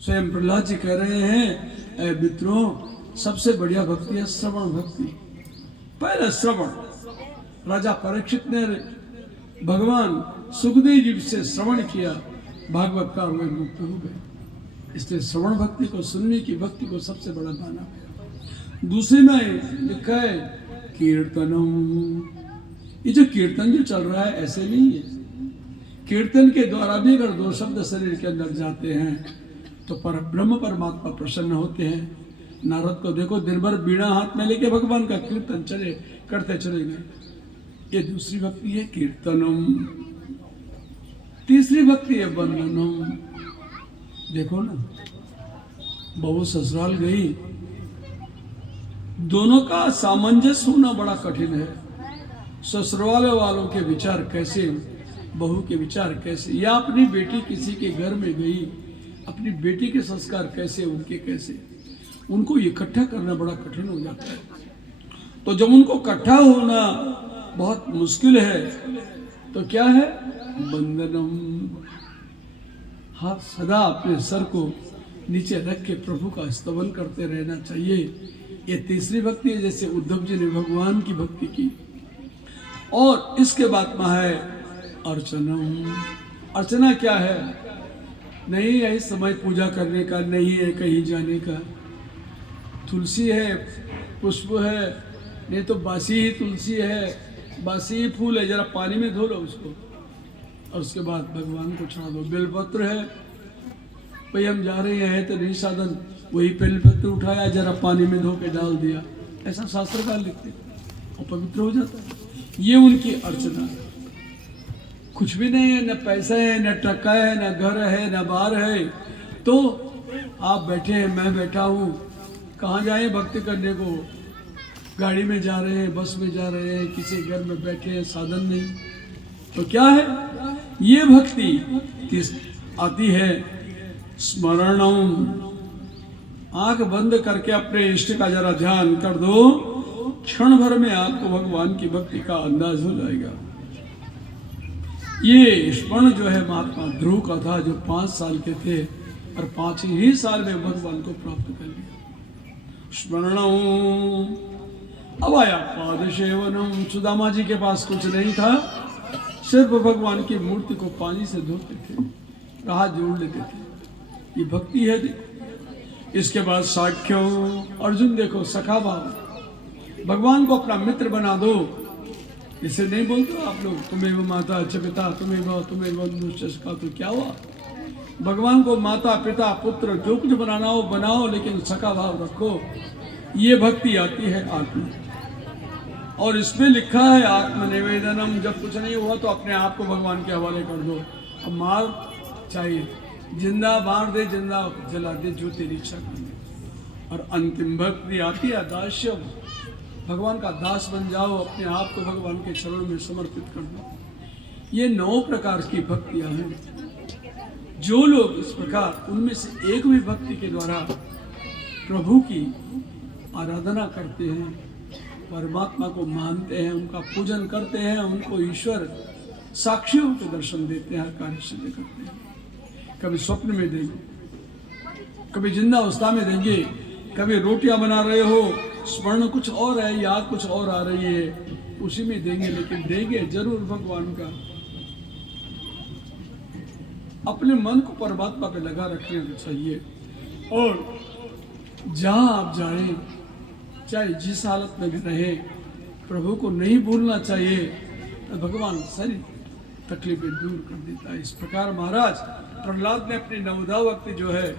स्वयं प्रहलाद जी कह रहे हैं, ऐ मित्रों, सबसे बढ़िया भक्ति है श्रवण भक्ति। पहले श्रवण, राजा परीक्षित ने भगवान सुखदेव जी से श्रवण किया, भागवत का वे मुक्त हो गए। इसलिए श्रवण भक्ति को, सुनने की भक्ति को सबसे बड़ा माना गया। दूसरे में लिखा है कीर्तनम। ये जो कीर्तन जो चल रहा है ऐसे नहीं है। कीर्तन के द्वारा भी अगर दो शब्द शरीर के अंदर जाते हैं तो पर ब्रह्म परमात्मा प्रसन्न होते हैं। नारद को देखो, दिन भर बीड़ा हाथ में लेके भगवान का कीर्तन करते चले गए। ये दूसरी भक्ति है कीर्तनम। तीसरी भक्ति है वंदनम। देखो ना, बहू ससुराल गई, दोनों का सामंजस्य होना बड़ा कठिन है। ससुराल वालों के विचार कैसे, बहू के विचार कैसे, या अपनी बेटी किसी के घर में गई, अपनी बेटी के संस्कार कैसे, उनके कैसे, उनको इकट्ठा करना बड़ा कठिन हो जाता है। तो जब उनको इकट्ठा होना बहुत मुश्किल है तो क्या है, वंदनम। हाँ, सदा अपने सर को नीचे रख के प्रभु का स्तवन करते रहना चाहिए। ये तीसरी भक्ति है, जैसे उद्धव जी ने भगवान की भक्ति की। और इसके बाद में है अर्चनम। अर्चना क्या है, नहीं है इस समय पूजा करने का, नहीं है कहीं जाने का। तुलसी है, पुष्प है, नहीं तो बासी ही तुलसी है, बासी ही फूल है, जरा पानी में धो लो उसको और उसके बाद भगवान को चढ़ा दो। बेलपत्र है, भाई हम जा रहे हैं तो नहीं साधन, वही बेलपत्र उठाया, जरा पानी में धो के डाल दिया, ऐसा शास्त्रकार लिखते और पवित्र हो जाता है। ये उनकी अर्चना है। कुछ भी नहीं है, न पैसा है, न टक्का है, न घर है, न बार है, तो आप बैठे हैं, मैं बैठा हूँ, कहाँ जाए भक्ति करने को, गाड़ी में जा रहे हैं, बस में जा रहे हैं, किसी घर में बैठे हैं, साधन नहीं, तो क्या है, ये भक्ति आती है स्मरणम। आंख बंद करके अपने इष्ट का जरा ध्यान कर दो, क्षण भर में आपको भगवान की भक्ति का अंदाज हो जाएगा। ये स्मरण जो है महात्मा ध्रुव का था, जो 5 साल के थे और 5 ही साल में भगवान को प्राप्त कर लिया। स्मरणम। अब आया पाद सेवनम। सुदामा जी के पास कुछ नहीं था, सिर्फ भगवान की मूर्ति को पानी से धोते थे, हाथ जोड़ लेते थे। ये भक्ति है। देखो, इसके बाद साख्यो। अर्जुन देखो, सखा भाव, भगवान को अपना मित्र बना दो। इसे नहीं बोलते आप लोग, तुम्हें वो माता अच्छा पिता, तुम्हें बंधु सखा, तो क्या हुआ, भगवान को माता पिता पुत्र जो कुछ बनाना हो बनाओ, लेकिन सखा भाव रखो। ये भक्ति आती है आत्मा। और इसमें लिखा है आत्मनिवेदनम। जब कुछ नहीं हुआ तो अपने आप को भगवान के हवाले कर दो। अब मार चाहिए, जिंदा मार दे, जिंदा जला दे, जो तेरी इच्छा कर। और अंतिम भक्ति आती है दास्यम। भगवान का दास बन जाओ, अपने आप को भगवान के चरणों में समर्पित कर दो। ये 9 प्रकार की भक्तियां हैं। जो लोग इस प्रकार उनमें से एक भी भक्ति के द्वारा प्रभु की आराधना करते हैं, परमात्मा को मानते हैं, उनका पूजन करते हैं, उनको ईश्वर साक्षियों के दर्शन देते हैं, हर कार्य सिद्ध करते हैं। कभी स्वप्न में देंगे, कभी जिंदा अवस्था में देंगे, कभी रोटियां बना रहे हो, स्मरण कुछ और है, याद कुछ और आ रही है, उसी में देंगे, लेकिन देंगे जरूर भगवान का। अपने मन को परमात्मा पे लगा रखने चाहिए। और जहां आप जाएं, चाहे जिस हालत में भी रहे, प्रभु को नहीं भूलना चाहिए, तो भगवान सारी तकलीफें दूर कर देता है। इस प्रकार महाराज प्रहलाद ने अपनी 9 भक्ति जो है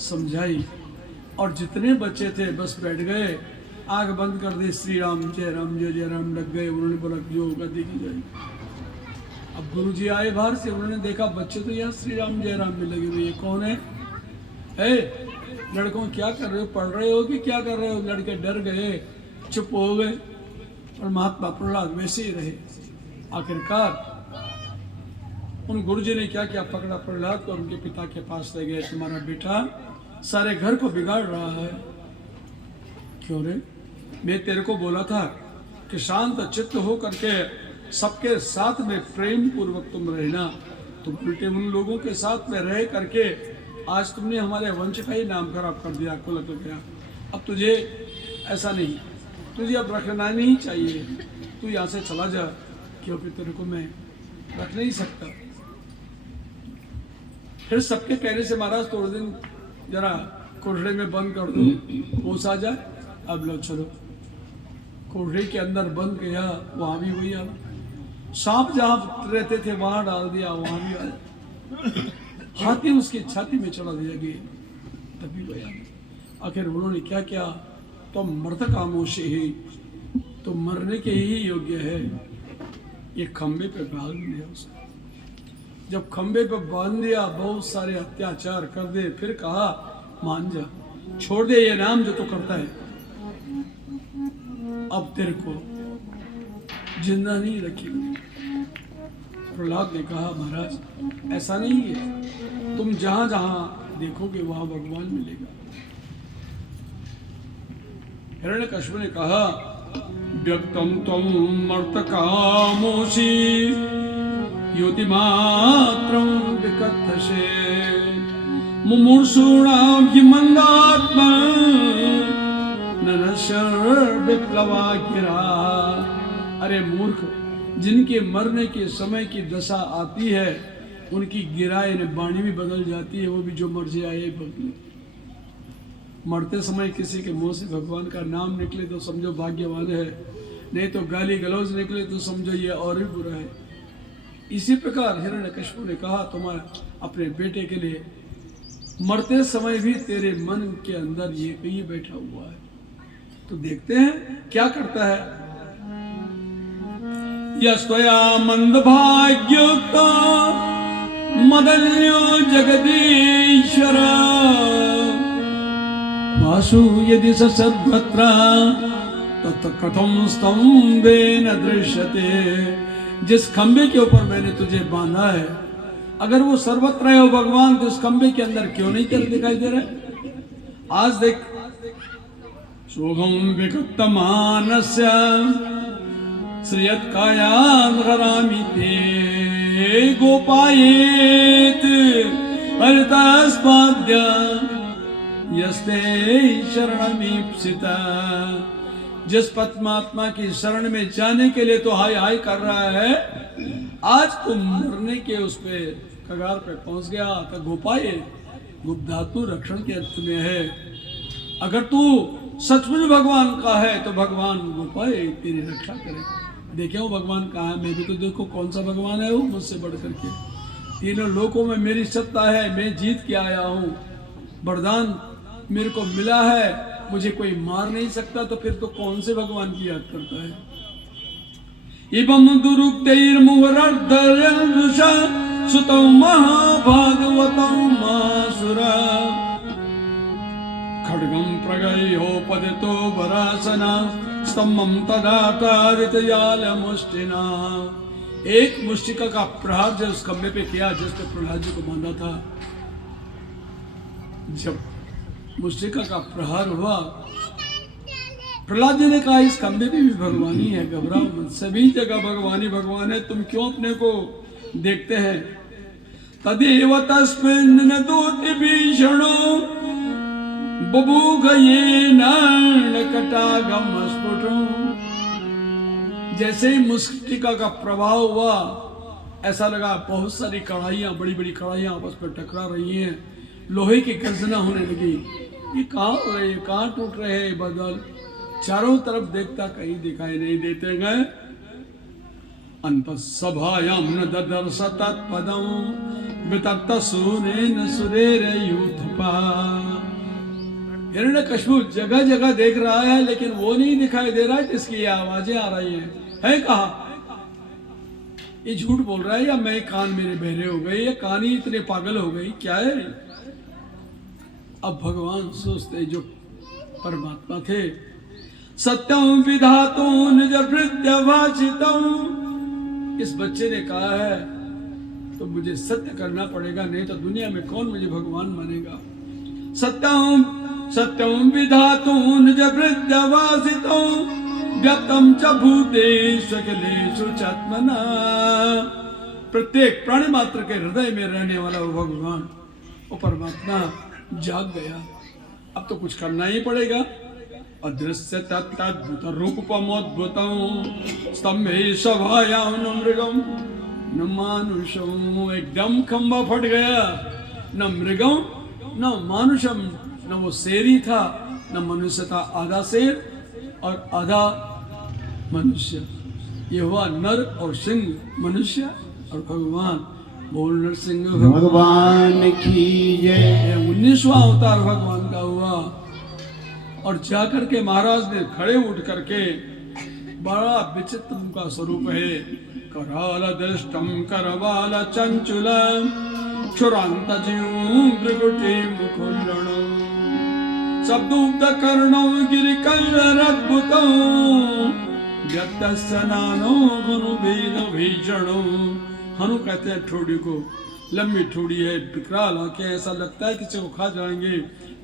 समझाई। और जितने बच्चे थे बस बैठ गए, आग बंद कर दी, श्री राम जय राम जय जय राम लग गए। उन्होंने बोला जो होगा देखी जाएगी। अब गुरु जी आए बाहर से, उन्होंने देखा बच्चे तो यहाँ श्री राम जय राम में लगे हुए, ये कौन है? लड़कों क्या कर रहे हो, पढ़ रहे हो कि क्या कर रहे हो? लड़के डर गए, चुप हो गए। और महात्मा प्रहलाद वैसे ही रहे। आखिरकार उन गुरु जी ने क्या किया, पकड़ा प्रहलाद को, उनके पिता के पास ले गए। तुम्हारा बेटा सारे घर को बिगाड़ रहा है। क्यों रे? मैं तेरे को बोला था कि शांत चित्त हो करके सबके साथ में प्रेम पूर्वक तुम रहना। तुम उल्टे उन लोगों के साथ में रह करके आज तुमने हमारे वंश का ही नाम खराब कर दिया, को लग गया, अब तुझे ऐसा नहीं, तुझे अब रखना नहीं चाहिए, तू यहाँ से चला जा, क्योंकि तेरे को मैं रख नहीं सकता। फिर सबके कहने से महाराज थोड़े दिन जरा कोठड़े में बंद कर दो, होश आ जाए, अब लो चलो। कोठड़े के अंदर बंद किया, वहां भी वही आया, सांप जहां रहते थे वहां डाल दिया, वहां भी आया, हाथी उसकी छाती में चढ़ा दिया गया, तभी वही आया। आखिर उन्होंने क्या किया, तो मर्द कामोशी ही, तो मरने के ही योग्य है, ये खंबे पे बांध दिया उसने। जब खंबे पे बांध दिया, बहुत सारे अत्याचार कर दे, फिर कहा मान जा, छोड़ दे ये नाम जो तू करता है, अब तेरे को जिंदा नहीं रखेंगे। प्रहलाद ने कहा महाराज ऐसा नहीं है, तुम जहां जहां देखोगे वहां भगवान मिलेगा। हिरण्यकश्यप ने कहा व्यक्तम तम मर्तकामोषि योतिमात्रं विकथसे मुमुर्षूणां हि मंदात्मा ननश्यर विप्लवा गिरा। अरे मूर्ख, जिनके मरने के समय की दशा आती है उनकी गिराए ने बाणी भी बदल जाती है, वो भी जो मर जाए बदले। मरते समय किसी के मुंह से भगवान का नाम निकले तो समझो भाग्यवान है, नहीं तो गाली गलौज निकले तो समझो ये और भी बुरा है। इसी प्रकार हिरण्यकश्यप ने कहा तुम्हारा अपने बेटे के लिए मरते समय भी तेरे मन के अंदर ये कहीं बैठा हुआ है, तो देखते हैं क्या करता है। यस्तया मंदभाग्योक्ता मदन्यो जगदीश्वर वासु यदि सर्वत्र तत् कथम स्तंभे न दृश्यते। जिस खंबे के ऊपर मैंने तुझे बांधा है, अगर वो सर्वत्र है भगवान, तो उस खंबे के अंदर क्यों नहीं तेरे दिखाई दे रहा। आज देख सोहम विकृतमानस्य श्रियत्कायान्हरामि ते गोपायेत हरितास्पाद्य यस्ते शरणमीप्सिता। जिस परमात्मा की शरण में जाने के लिए तो हाय हाय कर रहा है, आज तुम मरने के उस पे कगार पे पहुंच गया, तो गोपाए गुप्त धातु रक्षण के अर्थ में है। अगर तू सचमुच भगवान का है तो भगवान गोपाए तेरी रक्षा करे। देखे हो भगवान कहाँ है, मैं भी तो देखो कौन सा भगवान है वो मुझसे बढ़ करके। तीनों लोकों में मेरी सत्ता है, मैं जीत के आया हूँ, वरदान मेरे को मिला है, मुझे कोई मार नहीं सकता, तो फिर तो कौन से भगवान की याद करता है। इवं दुरुक्तैर्मुहुरर्धयन्वृषा सुतं महाभागवतं मासुरा खड्गं प्रगयोपदितो वरासना स्तम्भं तदातारितजालमुष्टिना। एक मुष्टिका का प्रहार जब उस खंबे पे किया जिसने प्रहलाद जी को बांधा था, जब मुष्टिका का प्रहार हुआ, प्रहलाद जी ने कहा इस खंबे पे भी भगवानी है, घबराओ मत, सभी जगह भगवानी भगवान है, तुम क्यों अपने को देखते हैं। तदेव तस्मिन् नदोति भीषणो बभूव येन नकटागम स्फुटो। जैसे ही मुष्टिका का प्रभाव हुआ, ऐसा लगा बहुत सारी कढ़ाइयाँ, बड़ी बड़ी कढ़ाइयाँ आपस में टकरा रही हैं, लोहे की गर्जना होने लगी। ये कहाँ हो रहे, कहाँ टूट रहे हैं बादल, चारों तरफ देखता कहीं दिखाई नहीं देते गए। अंत सभायां न ददर्श तत्पदं वितप्त सूनेन सुरेरयूथपा। हिरण्यकश्यप जगह जगह देख रहा है, लेकिन वो नहीं दिखाई दे रहा है जिसकी ये आवाजें आ रही हैं। है कहा ये झूठ बोल रहा है, या मैं कान मेरे बहरे हो गए, या कान ही इतने पागल हो गई, क्या है। अब भगवान सोचते जो परमात्मा थे, सत्यम विधातु निज हृदय भाषितम। इस बच्चे ने कहा है तो मुझे सत्य करना पड़ेगा, नहीं तो दुनिया में कौन मुझे भगवान मानेगा। सत्यम सत्यम विधातु निज हृदय भाषितम व्यक्तम च भूतेषु अखिलेषु चात्मना। प्रत्येक प्राणी मात्र के हृदय में रहने वाला वो भगवान, वो परमात्मा जाग गया, अब तो कुछ करना ही पड़ेगा। अदृश्य तत्तद्भुत रूपमोद्भुतं स्तंभे सभायां न मृगम न मानुषम। एकदम खंबा फट गया, न मृगम न मानुषम, न वो शेरी था न मनुष्य था, आधा शेर और आधा मनुष्य। ये हुआ नर और सिंह मनुष्य और भगवान। बोल नरसिंह भगवान की जय। 19वां अवतार भगवान का हुआ। और जाकर के महाराज ने खड़े उठ करके, बड़ा विचित्र उनका स्वरूप है। कराल दृष्टम करवाल चंचुलम क्षुरांत जीवृकुटी मुकुंडणम शब्दुब्ध कर्णो गिरिकल्लरद्भुतं व्यक्तस्य नानो गुरुभेद भीषणो। हनु कहते हैं ठोड़ी को, लंबी ठोड़ी है, विकराल आंखें, ऐसा लगता है किसी को खा जाएंगे।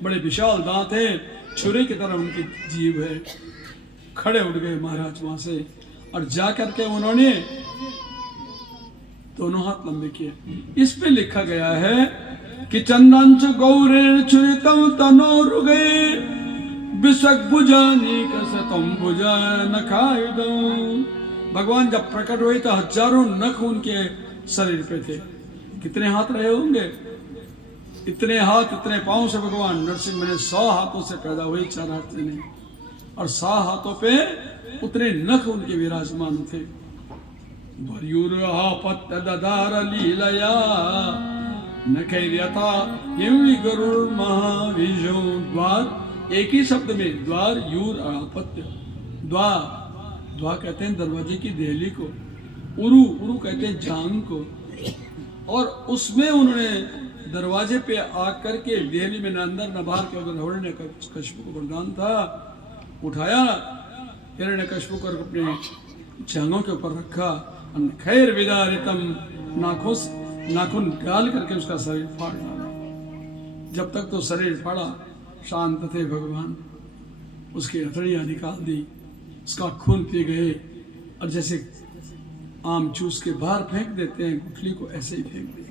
बड़े विशाल दांत है, छुरे की तरह उनकी जीभ है। खड़े उठ गए महाराज वहां से और जा करके उन्होंने दोनों हाथ लंबे किए। इस पे लिखा गया है कि चंदंच गौरे छुरितम तनोरुगे विषक भुजानी कसतम भुजा नखायुधम। भगवान जब प्रकट हुए तो हजारों नख उनके शरीर पे थे। कितने हाथ रहे होंगे? इतने हाथ इतने पांव से भगवान नरसिंह मैंने 100 हाथों से पैदा हुए, 4 हाथ से नहीं। और 100 हाथों पे उतने नख उनके विराजमान थे। ददार लीलया नखैर्यथा हिमवि गरुड़ महाविशो। द्वार, एक ही शब्द में द्वार, यूर आपत्य। द्वार, द्वार कहते हैं दरवाजे की देहली को, उरु, उरु कहते हैं जांग को। और उसमें उन्होंने दरवाजे पे आकर के देहली में न अंदर न बाहर के उधर हिरण्यकशिपु को वरदान था, उठाया हिरण्यकशिपु को अपने जांघों के ऊपर रखा, खैर विदारितम नाखून डाल करके उसका शरीर फाड़ डाला। जब तक तो शरीर फाड़ा शांत थे भगवान, उसकी हथड़ियां निकाल दी, उसका खून पी गए और जैसे आम चूस के बाहर फेंक देते हैं गुठली को, ऐसे ही फेंक दिए।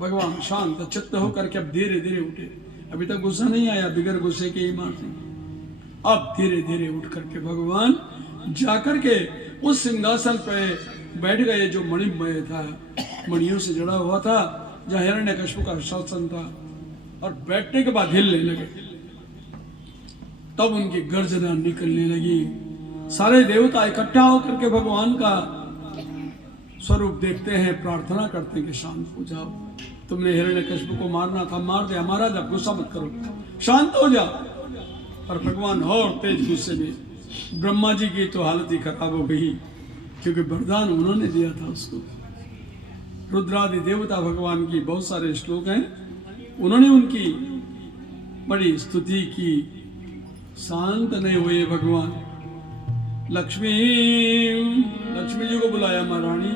भगवान शांत चित्त होकर के अब धीरे धीरे उठे। अभी तक गुस्सा नहीं आया, बिगर गुस्से के ही मार देंगे। अब धीरे धीरे उठ करके भगवान जाकर के उस सिंहासन पे बैठ गए जो मणिमय था, मणियों से जड़ा हुआ था, जहाँ हिरण्यकशिपु का शासन था। और बैठने के बाद हिलने लगे। तब उनकी गर्जना निकलने लगी। सारे देवता इकट्ठा होकर के भगवान का स्वरूप देखते हैं, प्रार्थना करते हैं कि शांत हो जाओ, तुमने हिरण्यकशिपु को मारना था, मार दिया, महाराज आप गुस्सा मत करो, शांत हो जाओ। पर भगवान और तेज गुस्से में। ब्रह्मा जी की तो हालत ही खराब हो गई, क्योंकि वरदान उन्होंने दिया था उसको। रुद्रादि देवता भगवान की बहुत सारे श्लोक हैं, उन्होंने उनकी बड़ी स्तुति की, शांत नहीं हुए भगवान। लक्ष्मी जी को बुलाया, महारानी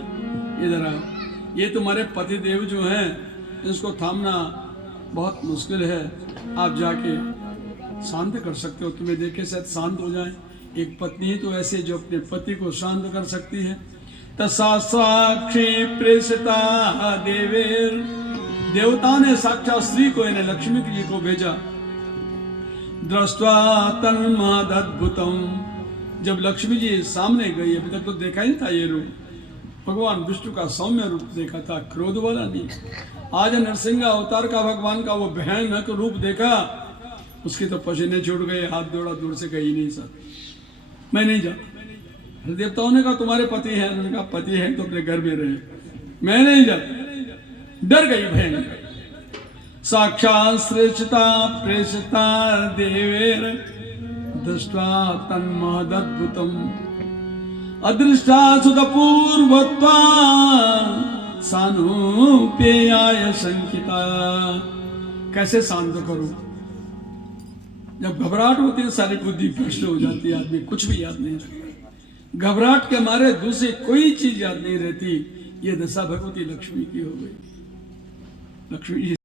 इधर आओ, ये तुम्हारे पति देव जो हैं इसको थामना बहुत मुश्किल है, आप जाके शांत कर सकते हो, तुम्हें देखे शायद शांत हो जाए। एक पत्नी ही तो ऐसे जो अपने पति को शांत कर सकती है। तसा साक्षी प्रेषिता देवेर, देवता ने साक्षात स्त्री को यानी लक्ष्मी जी को भेजा। दृष्ट्वा तन्महदद्भुतम, जब लक्ष्मी जी सामने गई, अभी तक तो देखा ही था ये रूप, भगवान विष्णु का सौम्य रूप देखा था, क्रोध वाला नहीं। आज नरसिंह अवतार का भगवान का वो भयानक रूप देखा, उसके तो पसीने छूट गए, हाथ जोड़ा, दूर से गई नहीं सर, मैं नहीं जाता। देवताओं ने कहा तुम्हारे पति हैं, उन्होंने कहा पति हैं तो अपने घर में रहे, मैं नहीं जाता, डर गई भयंकर। साक्षात् श्रेष्ठता प्रेषिता देवेर दृष्ट्वा तन्महदद्भुतम अदृष्टा सुतपूर्वत्वा सानुपेयाय शंकिता। कैसे शांत करूं? जब घबराहट होती है सारी बुद्धि भ्रष्ट हो जाती है, आदमी कुछ भी याद नहीं रखता। घबराहट के मारे दूसरी कोई चीज याद नहीं रहती। ये दशा भगवती लक्ष्मी की हो गई। लक्ष्मी